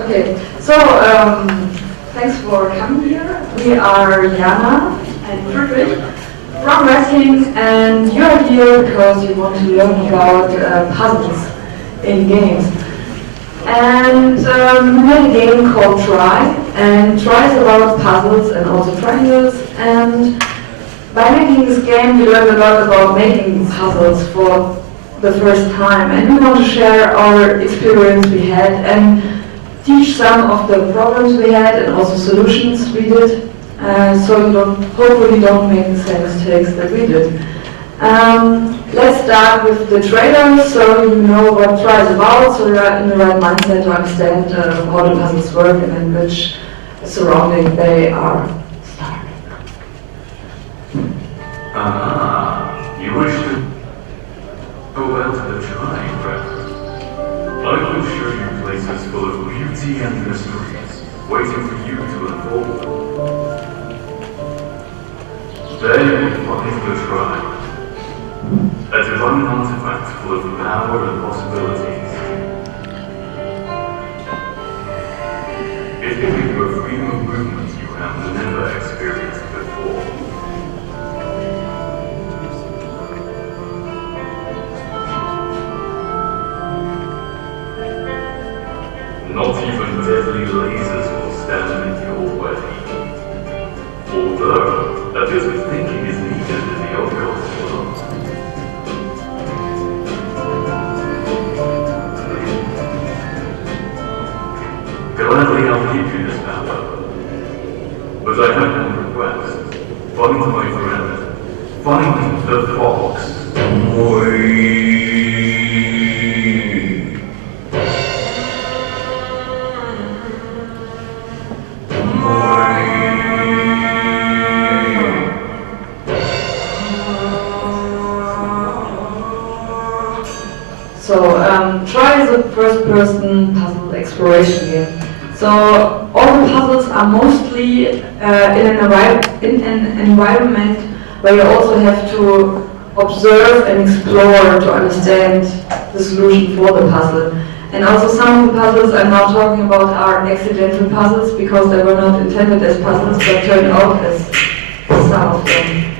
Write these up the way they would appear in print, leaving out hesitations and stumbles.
Okay, so thanks for coming here. We are Jana and Friedrich from wrestling, and you're here because you want to learn about puzzles in games. And we made a game called Try, and Try is about puzzles and also triangles. And by making this game, we learned a lot about making puzzles for the first time, and we want to share our experience we had and teach some of the problems we had and also solutions we did, so you hopefully don't make the same mistakes that we did. Let's start with the trailer, so you know what Try is about, so you're in the right mindset to understand how the puzzles work and in which surrounding they are. You wish to go out to the Try, right? I will show you places full of beauty and mysteries, waiting for you to unfold. There you will find the Try, a divine artifact full of power and possibilities. It will give you a freedom of movement you have never experienced before. Not even deadly lasers will stand in your way. Although, a bit of thinking is needed in the occult world. Gladly I'll give you this power. But I have one request. Find my friend. Find the fox. So, Try is a first-person puzzle exploration game. So, all the puzzles are mostly in an environment where you also have to observe and explore to understand the solution for the puzzle. And also some of the puzzles I'm now talking about are accidental puzzles because they were not intended as puzzles but turned out as some of them.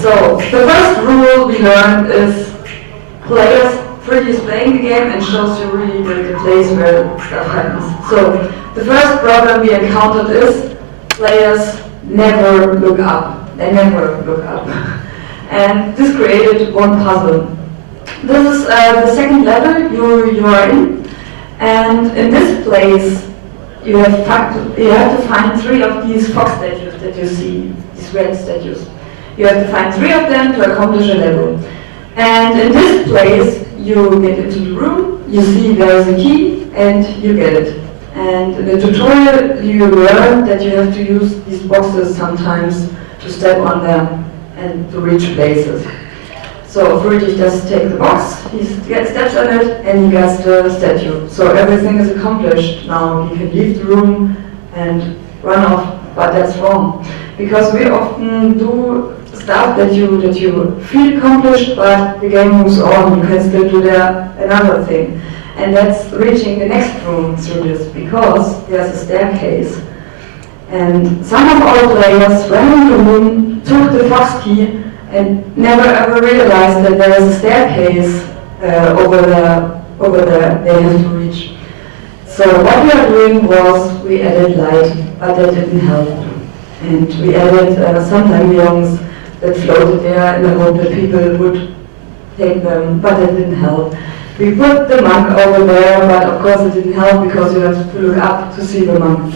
So, the first rule we learned is players Friedrich is playing the game and shows you really the place where stuff happens. So the first problem we encountered is players never look up. They never look up. And this created one puzzle. This is the second level you are in. And in this place you have to find 3 of these fox statues that you see, these red statues. You have to find 3 of them to accomplish a level. And in this place, you get into the room, you see there is a key, and you get it. And in the tutorial, you learn that you have to use these boxes sometimes to step on them and to reach places. So Friedrich just takes the box, he steps on it, and he gets the statue. So everything is accomplished. Now he can leave the room and run off, but that's wrong. Because we often do stuff that you feel accomplished, but the game moves on. You can still do another thing, and that's reaching the next room through this because there's a staircase. And some of our players ran in the room, took the fox key, and never ever realized that there is a staircase over there they have to reach. So what we are doing was we added light, but that didn't help, and we added some lampions that floated there in the hope that people would take them, but it didn't help. We put the monk over there, but of course it didn't help because you have to look up to see the monk.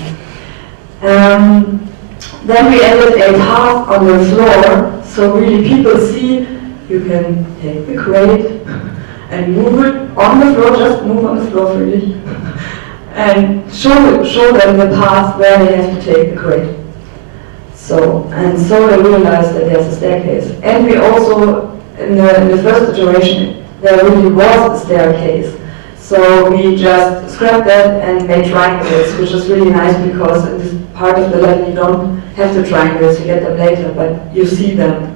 Then we added a path on the floor, so really people see you can take the crate and move it on the floor, just move on the floor freely, and show them the path where they have to take the crate. So they realized that there's a staircase. And we also, in the first iteration, there really was a staircase. So we just scrapped that and made triangles, which is really nice because in this part of the level you don't have the triangles, you get them later, but you see them.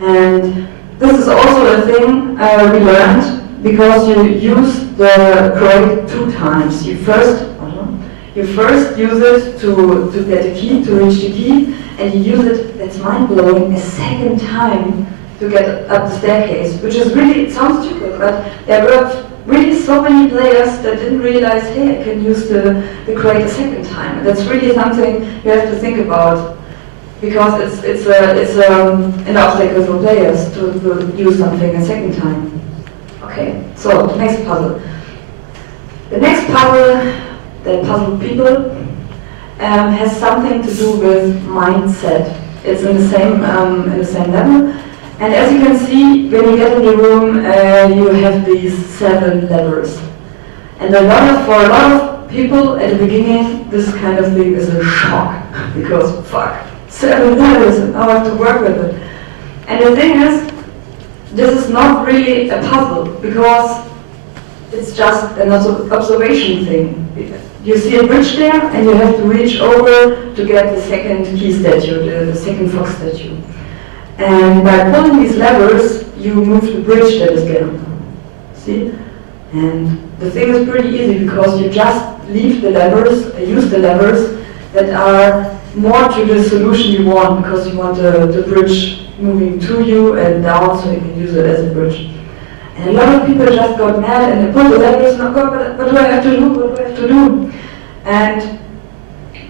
And this is also a thing we learned because you use the crate 2 times. You first use it to get a key, to reach the key, and you use it, that's mind-blowing, a second time to get up the staircase, which is really, it sounds stupid, but there were really so many players that didn't realize, hey, I can use the crate a second time. That's really something you have to think about, because it's an obstacle for players to use something a second time. Okay, so next puzzle. The next puzzle that puzzle people has something to do with mindset. It's in the same level. And as you can see, when you get in the room, you have these 7 levers. And for a lot of people at the beginning, this kind of thing is a shock, because fuck, 7 levers, and now I have to work with it. And the thing is, this is not really a puzzle, because it's just an observation thing. You see a bridge there, and you have to reach over to get the second key statue, the second fox statue. And by pulling these levers, you move the bridge that is there. See? And the thing is pretty easy, because you just leave the levers, use the levers that are more to the solution you want, because you want the bridge moving to you and down, so you can use it as a bridge. And a lot of people just got mad and they pulled the levers and what do I have to do? What do I have to do? And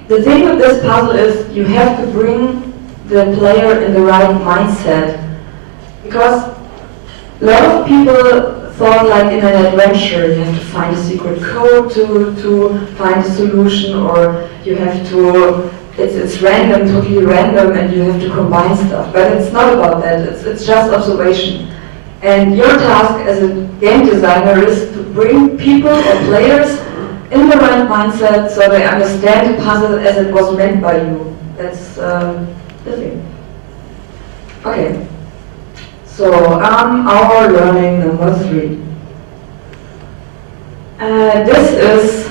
the thing with this puzzle is you have to bring the player in the right mindset. Because a lot of people thought, like in an adventure, you have to find a secret code to find a solution, or you have to, it's random, totally random, and you have to combine stuff. But it's not about that, it's just observation. And your task as a game designer is to bring people or players in the right mindset so they understand the puzzle as it was meant by you. That's the thing. Okay. So, our learning number 3. This is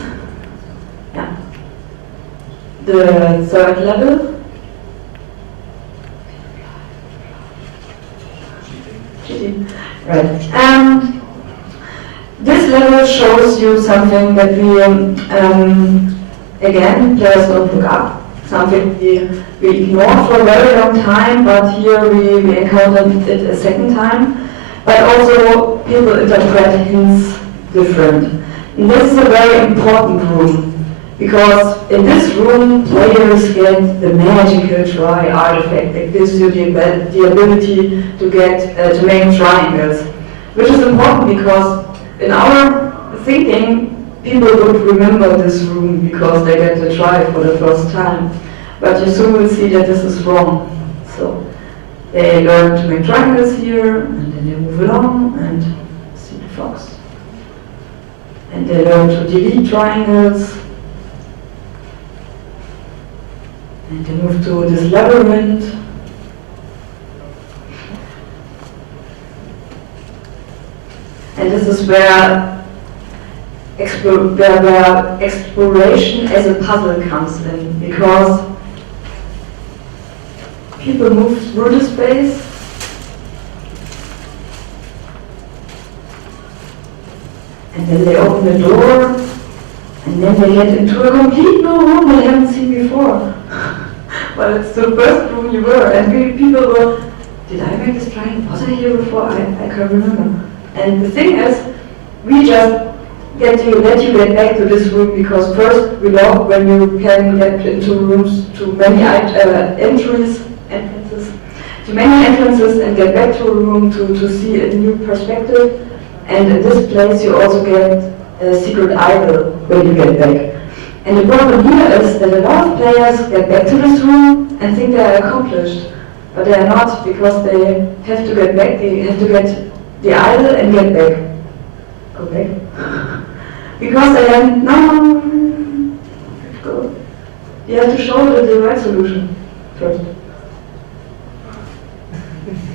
the 3rd level. Right. This level shows you something that we, again, players don't look up. Something we ignore for a very long time, but here we encountered it a second time. But also, people interpret hints different. And this is a very important room, because in this room, players get the magical try artifact that gives you the ability to make triangles, which is important because in our thinking, people would remember this room because they get to try for the first time. But you soon will see that this is wrong. So they learn to make triangles here, and then they move along and see the fox. And they learn to delete triangles. And they move to this labyrinth. And this is where exploration as a puzzle comes in, because people move through the space and then they open the door and then they get into a complete new room they haven't seen before. Well, it's the first room you were, and people were, did I make this triangle? Was I here before? I can't remember. And the thing is, we just let you get back to this room, because first we love when you can get into rooms to many entrances, and get back to a room to see a new perspective. And in this place you also get a secret idol when you get back. And the problem here is that a lot of players get back to this room and think they are accomplished, but they are not, because they have to get back, they have to get the idol and get back. Go back. Because they have, no, go. You have to show the right solution first.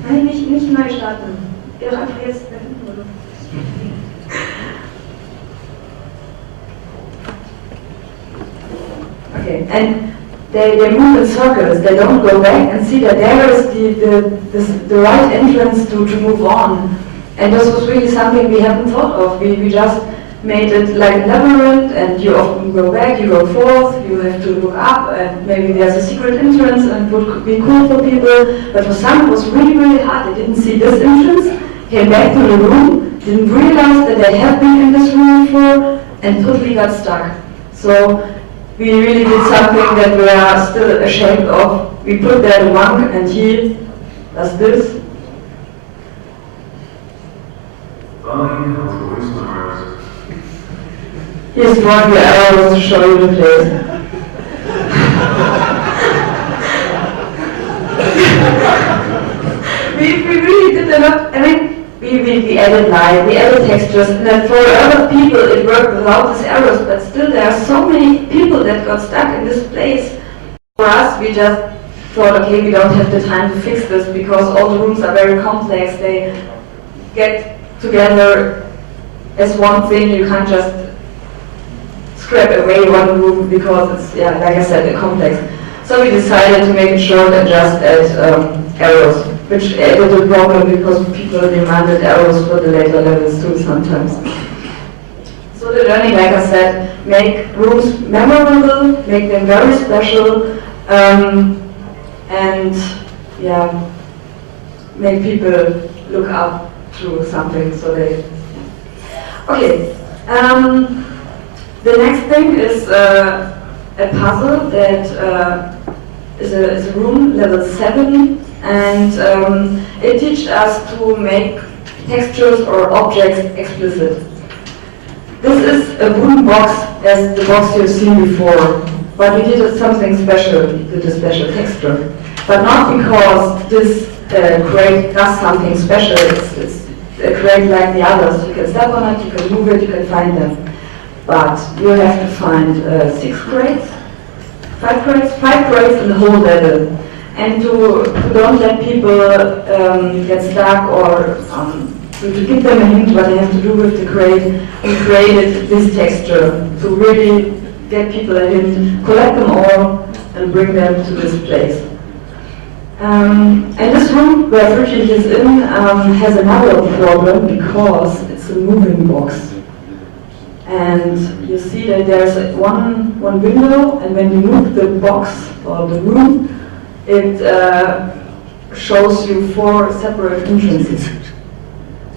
Nein, nicht neu starten. Geh doch einfach jetzt da hinten rüber. Okay, and they move in circles. They don't go back and see that there is the right entrance to move on. And this was really something we hadn't thought of. We just made it like a labyrinth, and you often go back, you go forth, you have to look up, and maybe there's a secret entrance, and it would be cool for people. But for some, it was really, really hard. They didn't see this entrance, came back to the room, didn't realize that they had been in this room before, and totally got stuck. So we really did something that we are still ashamed of. We put there the monk, and he does this. Here's one the arrows to show you the place. we really did a lot. I mean, we added light, we added textures, and then for other people it worked without these arrows, but still there are so many people that got stuck in this place. For us, we just thought, okay, we don't have the time to fix this because all the rooms are very complex. They get together as one thing. You can't just scrap away one room because it's, yeah, like I said, complex. So we decided to make it short and just add arrows, which added a problem because people demanded arrows for the later levels too sometimes. So the journey, like I said, make rooms memorable, make them very special, and yeah, make people look up to something. So they. Okay. The next thing is a puzzle that is a room level 7, and it teaches us to make textures or objects explicit. This is a wooden box as the box you've seen before, but we did something special, we did a special texture. But not because this crate does something special, it's a crate like the others. You can step on it, you can move it, you can find them. But you have to find 5 crates in the whole level. And to don't let people get stuck or to give them a hint what they have to do with the crate, we created this texture to really get people a hint, collect them all and bring them to this place. And this room where Friedrich is in has another problem because it's a moving box. And you see that there's one window, and when you move the box or the room, it shows you 4 separate entrances.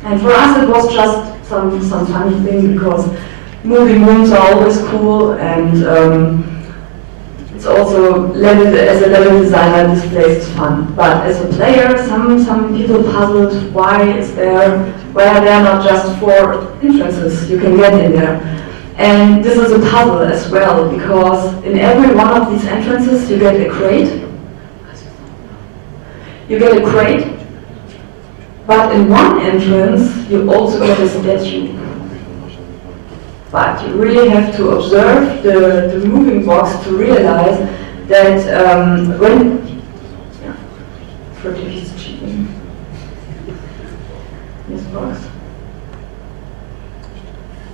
And for us it was just some funny thing because moving rooms are always cool, and it's also as a level designer this place is fun. But as a player, some people puzzled why are there not just 4 entrances you can get in there. And this is a puzzle as well, because in every one of these entrances you get a crate. But in one entrance you also get a statue. But you really have to observe the moving box to realize that Friedrich is cheating. This box.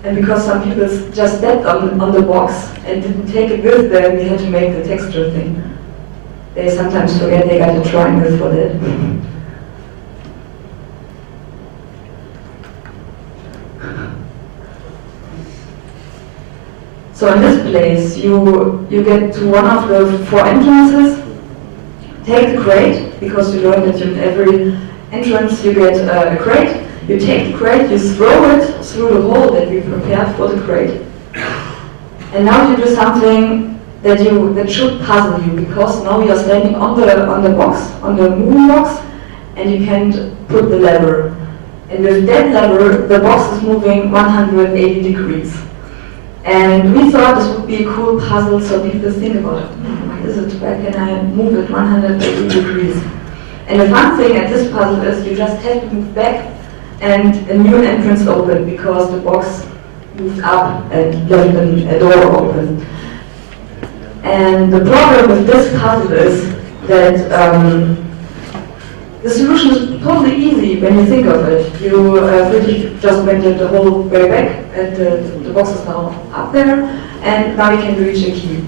And because some people just stepped on the box and didn't take it with them, we had to make the texture thing. They sometimes forget they got a triangle for that. So in this place, you get to one of the 4 entrances, take the crate, because you learned that in every entrance you get a crate. You take the crate, you throw it through the hole that we prepared for the crate. And now you do something that should puzzle you, because now you're standing on the box, on the moving box, and you can put the lever. And with that lever, the box is moving 180 degrees. And we thought this would be a cool puzzle, so people think about, what is it, where can I move it 180 degrees? And the fun thing at this puzzle is you just have to move back and a new entrance opened because the box moved up and left a door open. And the problem with this puzzle is that the solution is totally easy when you think of it. You really just went the whole way back, and the box is now up there, and now you can reach a key.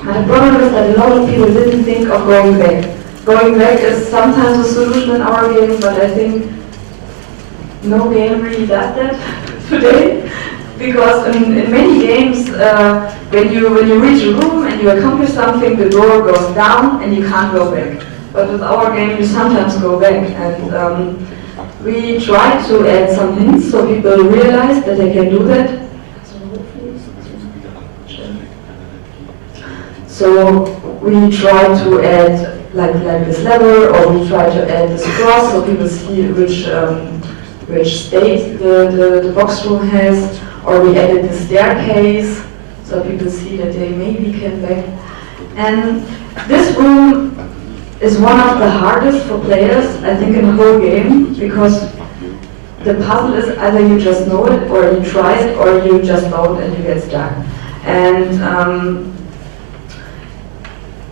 And the problem is that a lot of people didn't think of going back. Going back is sometimes a solution in our game, but I think no game really does that today, because in many games, when you reach a room and you accomplish something, the door goes down and you can't go back. But with our game, you sometimes go back, and we try to add some hints so people realize that they can do that. So we try to add like this lever, or we try to add this cross so people see which state the box room has, or we added the staircase so people see that they maybe can back. And this room is one of the hardest for players, I think, in the whole game, because the puzzle is either you just know it, or you try it, or you just don't and you get stuck. And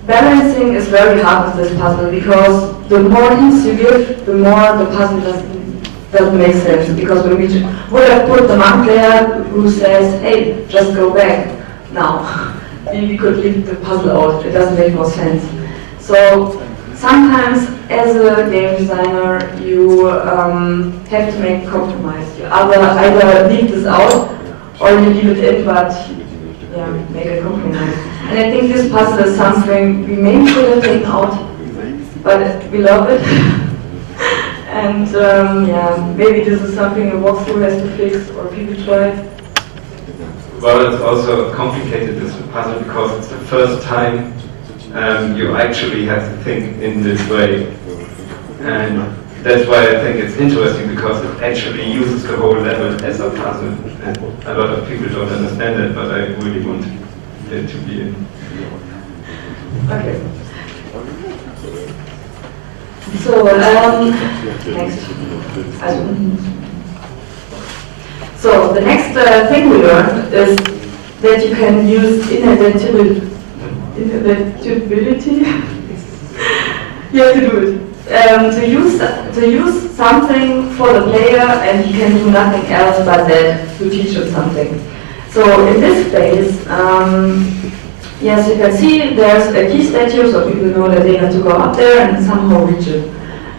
balancing is very hard with this puzzle, because the more hints you give, the more the puzzle doesn't make sense. Because when we would have put the monk there who says, hey, just go back now, we could leave the puzzle out. It doesn't make more sense. So sometimes, as a game designer, you have to make a compromise. You either leave this out, or you leave it in, but yeah, make a compromise. And I think this puzzle is something we maybe should have taken out, but we love it. And yeah, maybe this is something a walkthrough has to fix, or people try. Well, it's also complicated, this puzzle, because it's the first time you actually have to think in this way. And that's why I think it's interesting, because it actually uses the whole level as a puzzle. And a lot of people don't understand it, but I really want it to be in. Okay. So, next. So, the next thing we learned is that you can use inadaptability. You have to do it. To use something for the player, and he can do nothing else but that, to teach him something. So in this phase, yes, you can see there's a key statue, so people know that they have to go up there and somehow reach it.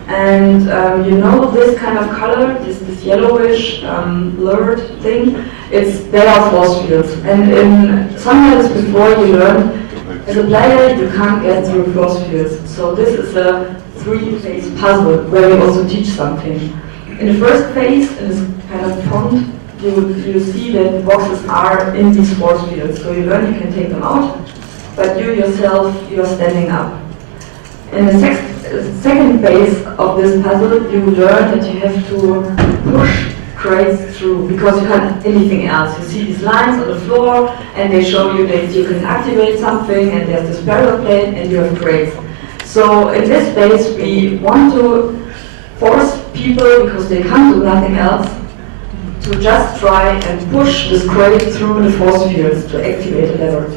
And you know this kind of color, this yellowish blurred thing, they are force fields. And in some levels before, you learned as a player you can't get through force fields. So this is a 3-phase puzzle where we also teach something. In the first phase, in this kind of font, you see that the boxes are in these force fields. So you learn you can take them out, but you yourself, you're standing up. In the second phase of this puzzle, you learn that you have to push crates through, because you can't anything else. You see these lines on the floor, and they show you that you can activate something, and there's this parallel plate, and you have crates. So in this phase, we want to force people, because they can't do nothing else, to just try and push this crate through the force fields to activate the lever.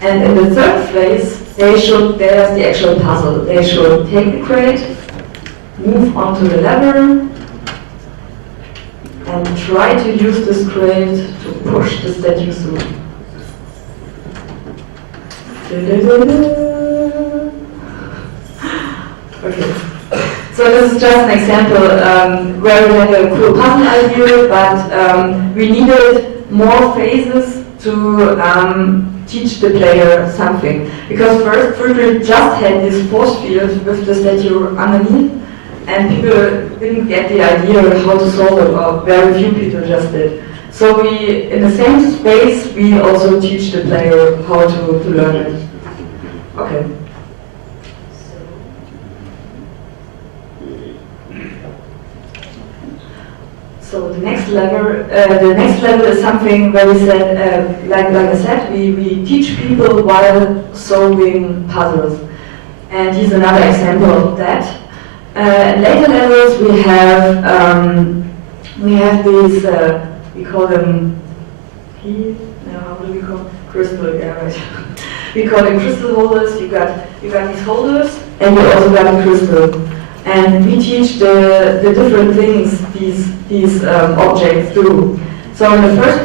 And in the third phase, there's the actual puzzle. They should take the crate, move onto the lever, and try to use this crate to push the statue through. Okay. So this is just an example where we had a cool puzzle idea, but we needed more phases to teach the player something. Because first, Friedrich just had this force field with the statue underneath, and people didn't get the idea how to solve it, or very few people just did. So we, in the same space, we also teach the player how to learn it. Okay. So the next level is something where we said, like I said, we teach people while solving puzzles, and here's another example of that. Later levels we have these we call them how do we call crystal? Yeah, right. We call them crystal holders. You got these holders, and you also got a crystal. And we teach the different things these objects do. So in the first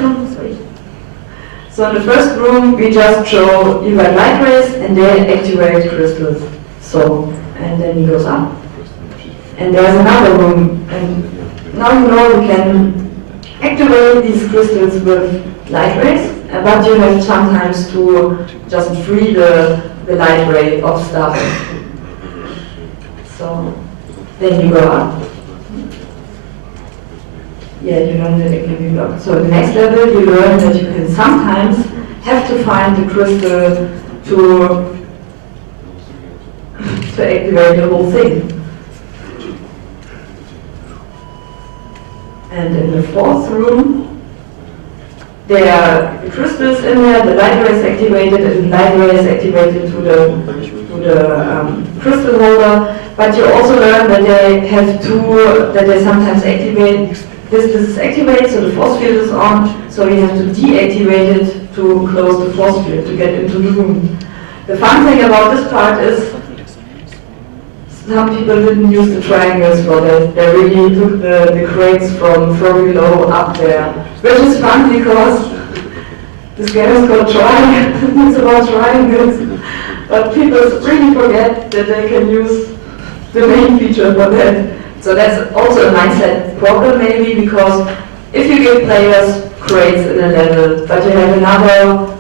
room, we just show you got light rays, and they activate crystals. So, and then he goes up. And there's another room, and now you know you can activate these crystals with light rays, but you have sometimes to just free the light ray of stuff. So then you go up. Yeah, you learn that it can be blocked. So the next level, you learn that you can sometimes have to find the crystal to activate the whole thing. And in the fourth room, there are crystals in there, the light ray is activated, and the light ray is activated to the crystal holder. But you also learn that they sometimes activate. This is activated, so the force field is on, so you have to deactivate it to close the force field to get into the room. The fun thing about this part is some people didn't use the triangles for that. They really took the crates from below up there, which is fun because this game is called triangle. It's about triangles, but people really forget that they can use the main feature for that. So that's also a mindset problem maybe, because if you give players crates in a level, but you have another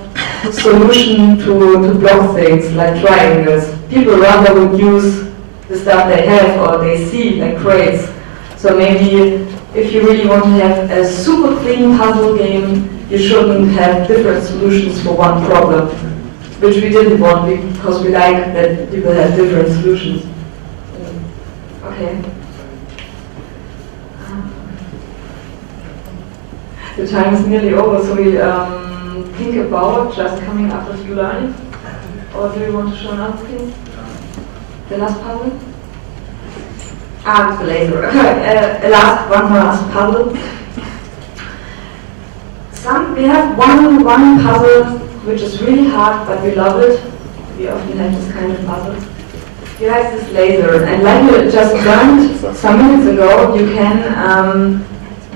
solution to block things like triangles, people rather would use the stuff they have or they see like crates. So maybe if you really want to have a super clean puzzle game, you shouldn't have different solutions for one problem, which we didn't want because we like that people have different solutions. Okay. The time is nearly over, so we think about just coming up with you learning. Or do you want to show another thing? The last puzzle? It's the laser. One last puzzle. We have one puzzle which is really hard, but we love it. We often have this kind of puzzle. Here is this laser, and like you just learned some minutes ago, you can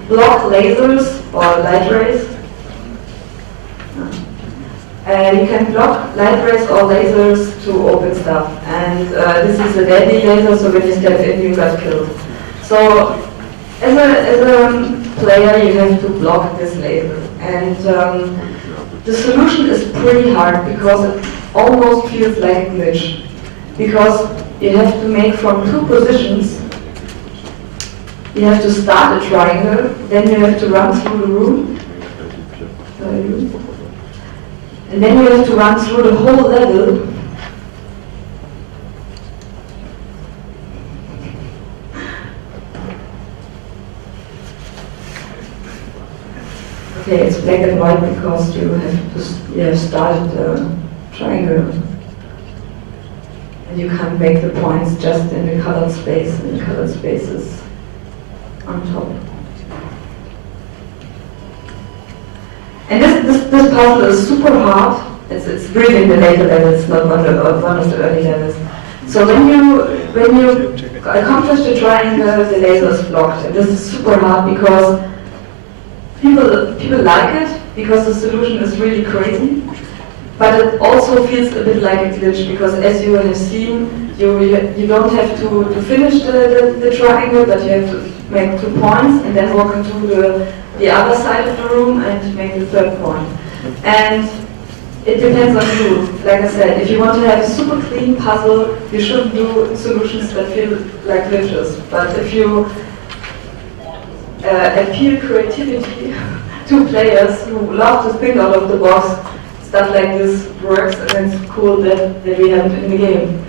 block lasers or light rays. You can block light rays or lasers to open stuff. And this is a deadly laser, so when you step in, you got killed. So as a player, you have to block this laser. And the solution is pretty hard because it almost feels like a glitch. Because you have to make from two positions. You have to start a triangle, then you have to run through the room, and then you have to run through the whole level. Okay, it's black and white because you have started the triangle. And you can't make the points just in the colored space, and the colored spaces on top. And this puzzle is super hard. It's really in the later levels, not one of the early levels. So when you accomplish the triangle, the laser is blocked, and this is super hard because people like it because the solution is really crazy. But it also feels a bit like a glitch because, as you have seen, you don't have to finish the triangle, but you have to make 2 points and then walk into the other side of the room and make the third point. And it depends on you. Like I said, if you want to have a super clean puzzle, you shouldn't do solutions that feel like glitches. But if you appeal creativity to players who love to think out of the box, stuff like this works, and it's cool that we have it in the game.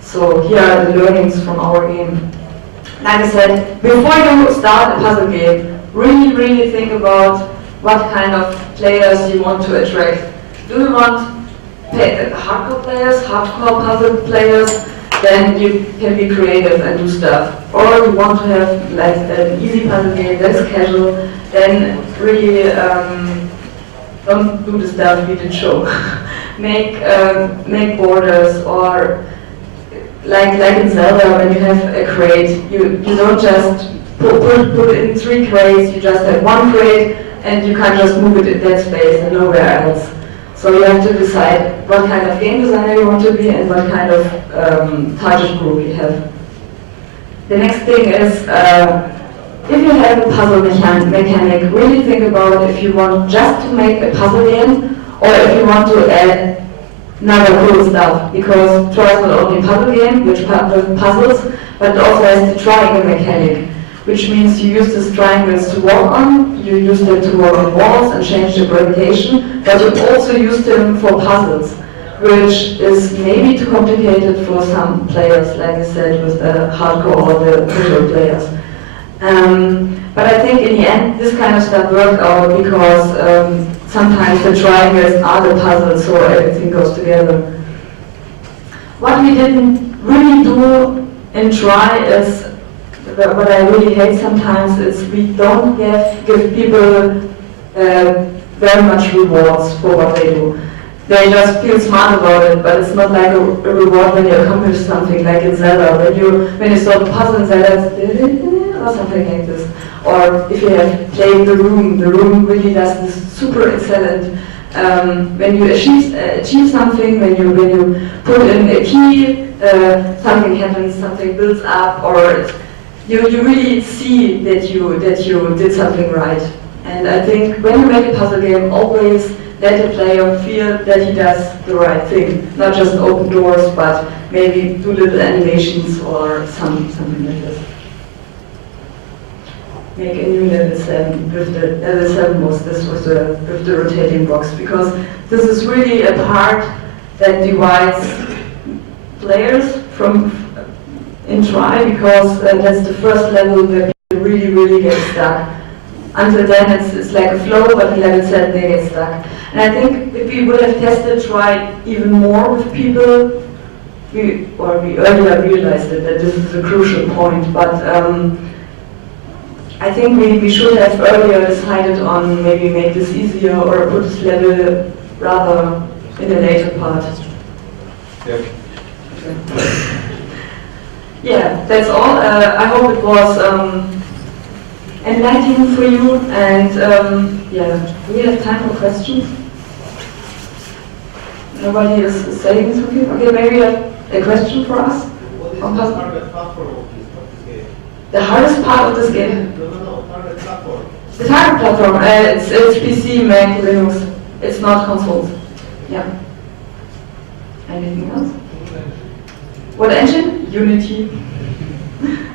So here are the learnings from our game. Like I said, before you start a puzzle game, really think about what kind of players you want to attract. Do you want hardcore players, hardcore puzzle players? Then you can be creative and do stuff. Or you want to have like an easy puzzle game that's casual, then really don't do the stuff we did show. Make borders, or like in Zelda when you have a crate, you don't just put in 3 crates, you just have 1 crate and you can't just move it in that space and nowhere else. So you have to decide what kind of game designer you want to be and what kind of target group you have. The next thing is if you have a puzzle mechanic, really think about if you want just to make a puzzle game or if you want to add another cool stuff. Because Troy is not only a puzzle game, which with puzzles, but it also has the triangle mechanic, which means you use these triangles to walk on, you use them to walk on walls and change the gravitation, but you also use them for puzzles, which is maybe too complicated for some players, like I said, with the hardcore or the visual players. But I think in the end, this kind of stuff worked out because sometimes the triangles are the puzzles, so everything goes together. What we didn't really do in Try is, what I really hate sometimes is we don't give people very much rewards for what they do. They just feel smart about it, but it's not like a reward when you accomplish something, like in Zelda. When you solve a puzzle in Zelda, or something like this. Or if you have played the room really does this super excellent. When you achieve something, when you put in a key, something happens, something builds up, or you really see that you did something right. And I think when you make a puzzle game, always let the player feel that he does the right thing. Not just open doors, but maybe do little animations or something like this. Make a new level 7 with the level 7 was this with the rotating box, because this is really a part that divides players from in Try, because that's the first level where people really get stuck. Until then it's like a flow, but in level 7 they get stuck. And I think if we would have tested Try even more with people, we earlier realized that this is a crucial point, but I think we should have earlier decided on maybe make this easier or put this level rather in the later part. Yep. Yeah, that's all. I hope it was enlightening for you, and yeah, do we have time for questions? Nobody is saying something? Okay, maybe you have a question for us? What is the target platform of this game? The hardest part of this game? No, target platform. The target platform, it's PC, Mac, Linux. It's not consoles. Yeah. Anything else? What engine? Unity.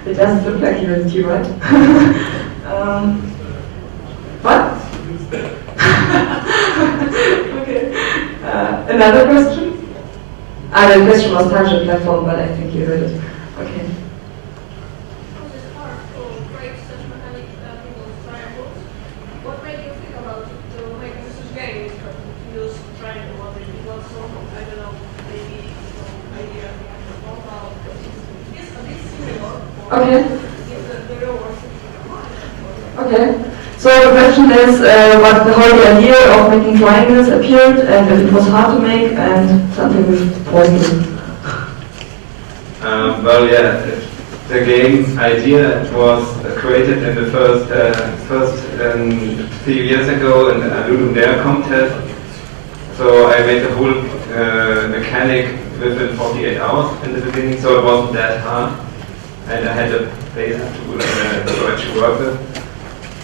It doesn't look like Unity, right? What? Okay. Another question? The question was target platform, but I think you heard it. Okay. What made you think about to make this game to use triangle? What it was some, I don't know, maybe some idea about it's a bit similar. Okay. The real world. Okay. So the question is what the whole idea of making triangles appeared, and if it was hard to make, and something with pointing. Well, yeah, the game idea was created in the first few years ago in the Luminaire contest. So I made the whole mechanic within 48 hours in the beginning, so it wasn't that hard, and I had a basis to actually work with.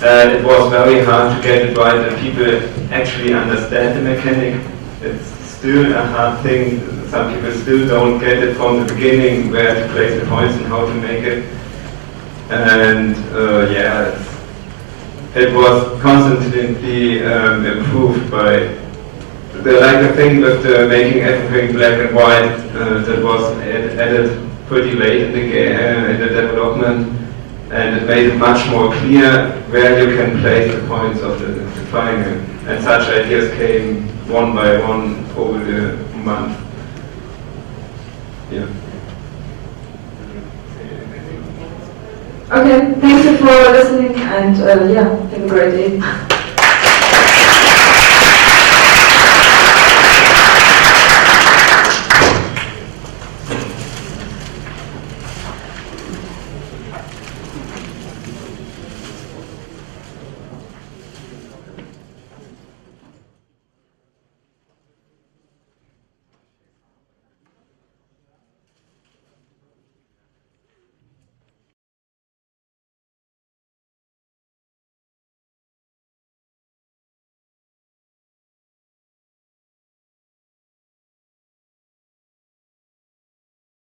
And it was very hard to get it right and people actually understand the mechanic. It's still a hard thing. Some people still don't get it from the beginning, where to place the points and how to make it. And yeah, it was constantly improved by the thing with making everything black and white that was added pretty late in the game, in the development. And it made it much more clear where you can place the points of the triangle. And such ideas came one by one over the month. Yeah. Okay, thank you for listening, and yeah, have a great day.